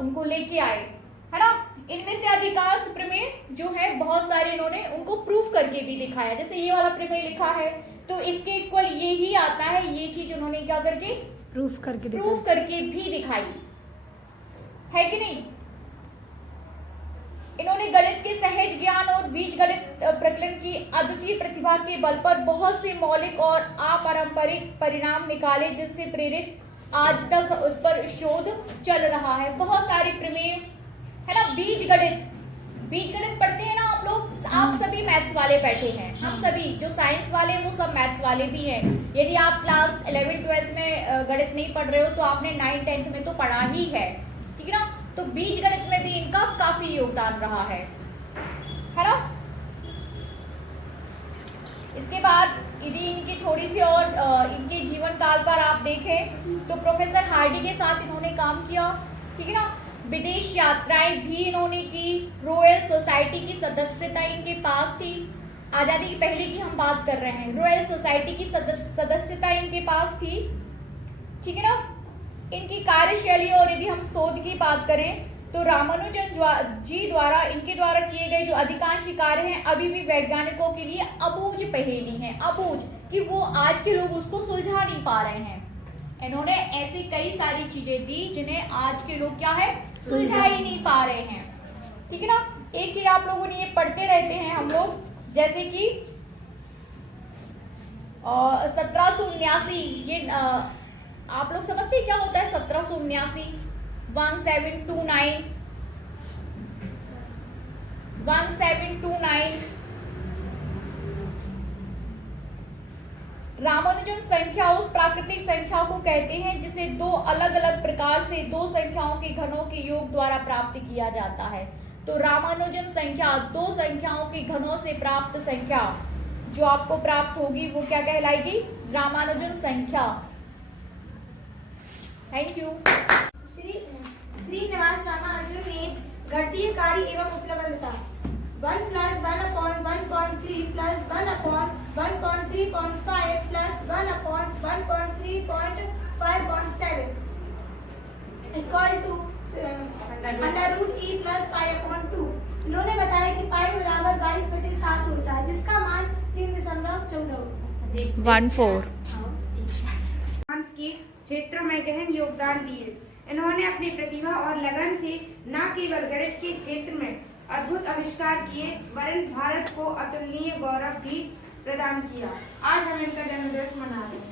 उनको लेके आए, है ना। इनमें से अधिकांश प्रमेय जो है बहुत सारे इन्होंने उनको प्रूफ करके भी दिखाया। जैसे ये वाला प्रमेय लिखा है तो इसके इक्वल ये ही आता है, ये चीज उन्होंने क्या करके प्रूफ करके भी दिखाई है कि नहीं। इन्होंने गणित के सहज ज्ञान और बीज गणित प्रकलन की अद्वितीय प्रतिभा के बल पर बहुत से मौलिक और अपारंपरिक परिणाम निकाले, जिनसे प्रेरित आज तक उस पर शोध चल रहा है। बहुत सारे प्रमेय है ना। बीज गणित पढ़ते हैं ना आप लोग, आप सभी मैथ्स वाले बैठे हैं, हम सभी जो साइंस वाले हैं वो सब मैथ्स वाले भी हैं। यदि आप क्लास 11-12 में गणित नहीं पढ़ रहे हो तो आपने 9-10 में तो पढ़ा ही है, ठीक है ना। तो बीज गणित में भी इनका काफी योगदान रहा है ना। इसके बाद यदि इनकी थोड़ी सी और इनके जीवन काल पर आप देखें तो प्रोफेसर हार्डी के साथ इन्होंने काम किया, ठीक है ना। विदेश यात्राएं भी इन्होंने की, रॉयल सोसाइटी की सदस्यता इनके पास थी। आजादी की पहले की हम बात कर रहे हैं, रॉयल सोसाइटी की सदस्यता इनके पास थी, ठीक है ना। इनकी कार्यशैली और यदि हम शोध की बात करें तो रामानुजन जी द्वारा इनके द्वारा किए गए जो अधिकांश कार्य हैं अभी भी वैज्ञानिकों के लिए अबूझ पहेली हैं, अबूझ, कि वो आज के लोग उसको सुलझा नहीं पा रहे हैं। इन्होंने ऐसी कई सारी चीजें दी जिन्हें आज के लोग क्या है सुलझा ही नहीं पा रहे हैं, ठीक है ना। एक चीज आप लोगों ने ये पढ़ते रहते हैं हम लोग, जैसे कि 1779, ये आप लोग समझते हैं क्या होता है 1779, 1729, 1729। रामानुजन संख्या उस प्राकृतिक संख्या को कहते हैं जिसे दो अलग अलग प्रकार से दो संख्याओं के घनों के योग द्वारा प्राप्त किया जाता है। तो रामानुजन संख्या दो संख्याओं के घनों से प्राप्त संख्या जो आपको प्राप्त होगी वो क्या कहलाएगी, रामानुजन संख्या। Thank you. श्रीनिवास रामानुजन ने गणितीय कार्य एवं उपलब्धता 1 + 1/1.3 + 1/1.3.5 + 1/1.3.5.7 √e + π/2। इन्होंने बताया कि पाई बराबर 22/7 होता है, जिसका मान 3.14 होता है। 14 के क्षेत्रों में गहन योगदान दिए। इन्होंने अपनी प्रतिभा और लगन से न केवल गणित के क्षेत्र में अद्भुत आविष्कार किए वरन भारत को अतुलनीय गौरव भी प्रदान किया। आज हम इनका जन्मदिवस मना रहे हैं।